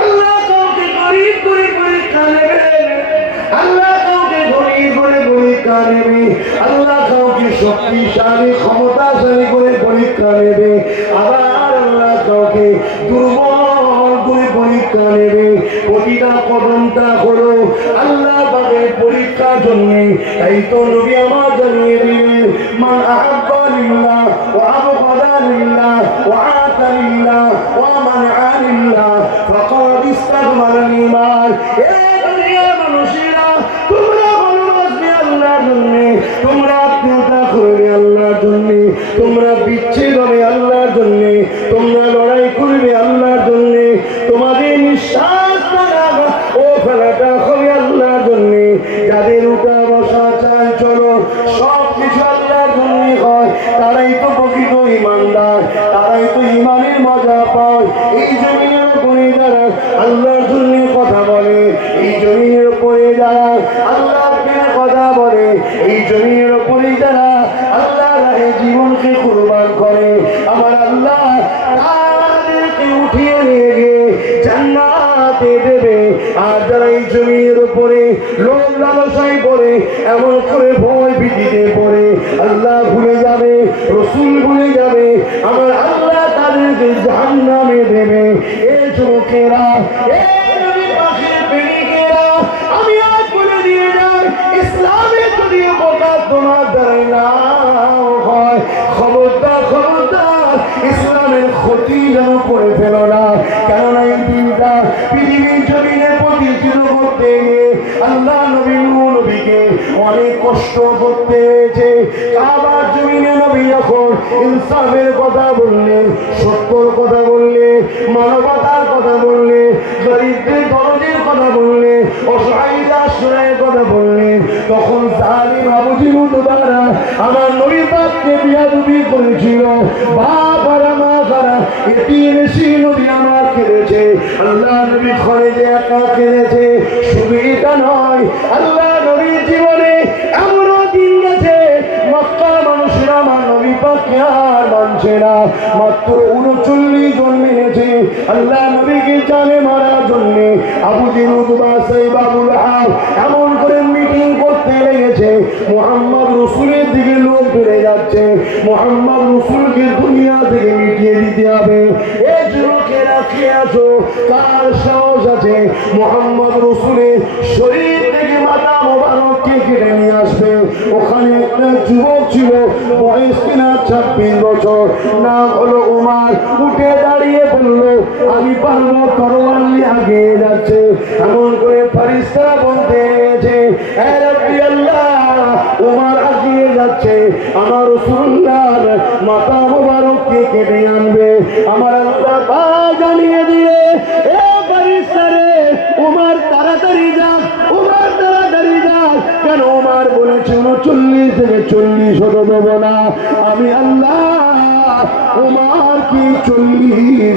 আল্লাহ কাউকে গরিব করে পরীক্ষা নেবেন, আল্লাহ কাউকে গরিব করে পরীক্ষা নেবে, আল্লাহ কাউকে শক্তিশালী ক্ষমতাশালী করে পরীক্ষা নেবে, আবার আল্লাহ কাউকে দুর্বল করে পরীক্ষা নেবে। প্রতিটা কদমটা হলো আল্লাহ পাকের পরীক্ষার জন্য। তাই তো নবী আমার জানিয়ে দিলেন, মান আহাব্বা লিল্লাহ ওয়া আবগাদা লিল্লাহ ওয়া আতা লিল্লাহ ওয়া মানআ লিল্লাহ ফাকাদ ইসতাকমালাল ঈমান। এ দুনিয়ার মানুষেরা, তোমরা ভালোবাসবে আল্লাহর জন্য, তোমরা আত্মীয়তা করবে আল্লাহর জন্য, তোমরা বিচ্ছেদ হবে আল্লাহর জন্য, তোমরা লড়াই করবে আল্লাহর জন্য, তোমাদের নিঃশ্বাস ও ফেলাটা হবে আল্লাহর জন্য, যাদের উঠা বসা চাল চলো সব কিছু আল্লাহর জন্য হয়, তারাই তো প্রকৃত ইমানদার, তারাই তো ইমানের মজা পায়। এই জমিনের উপরে যারা আল্লাহর জন্য কথা বলে, এই জমিনের উপরে যারা আল্লাহর কথা বলে, এই জমিনের উপরে যারা আল্লাহ রাহে জীবনকে কুরবান করে, আমার আল্লাহ তাদেরকে উঠিয়ে নিয়ে গিয়ে জান্নাতে দেবে। আর যারা এই জমির উপরে লোভ লালসায় পড়ে, এমন করে ভয় ভীতিতে পড়ে আল্লাহ ভুলে যাবে, রসুল ভুলে যাবে, আমার আল্লাহ তাদেরকে জাহান্নামে দেবে। এই যুবকেরা, আমি আজ বলে দিয়ে যাই, ইসলামে যদি বোকা তোমার দ্বারাই না হয়, খবরদার খবরদার ইসলামের ক্ষতি যেন করে ফেলো না। কেননা এই দিনটা পৃথিবীর জমিনে প্রতিষ্ঠিত করতে গিয়ে আল্লাহ নবীকে অনেক কষ্ট করতে হয়েছে। কাবার জমিনে নবী যখন ইনসাফের কথা বললেন, সত্যর কথা বললেন, মানবতার কথা বললেন, গরিবদের দরদের কথা বললেন, অসহায়তা আশ্রয়ের কথা বললেন, তখন জালিম আবু জেহেল দ্বারা আমার নবী পাককে বিয়াদবি করেছিল। বাপ আর মা দ্বারা এতিম এসে নবী আমার কেঁদেছে, আল্লাহ নবী ঘরে যে একা কেঁদেছে। শুধু এটা নয়, আল্লাহ নবীর জীবনে এমনও দিন গেছে মক্কার মানুষেরা আমার নবী পাককে আর মানছে না। মাত্র 39 জন মেনেছে আল্লাহ নবীকে জানে মারার জন্য। আবু জেহেল উতবা সাইব আবু লাহাব এমন করে মিটিং করতে লেগেছে, মুহাম্মদ রসুলের দিকে লোক বেড়ে যাচ্ছে, মুহাম্মদ রসুলকে দুনিয়া থেকে মিটিয়ে দিতে হবে। এই যুবকেরা কে আছো, কার সাহস আছে মুহাম্মদ রসুলের শরীর থেকে মাথা মোবারককে কেটে নিয়ে আসবে? ওখানে একটা যুবক ছিল, বয়স কিনা 26 বছর, নাম হলো উমার। উঠে দাঁড়িয়ে বলল, আমি পারবো, তরোয়ার নিয়ে আগে যাচ্ছে। এমন করে ফেরেশতারা বলতে গেছে, হে রাব্বি আল্লাহ, উমার আগিয়ে যাচ্ছে, আমার রাসূলুল্লাহর মাথা মোবারককে কেটে আনবে। আমার আল্লাহ পা জানিয়ে দিয়ে, এ ফেরেশতারে, উমার তাড়াতাড়ি যাক, উমার তাড়াতাড়ি যাক। কেন? উমার বলেছে 39 থেকে 40 হতে দেব না আমি আল্লাহ। উমার কি 40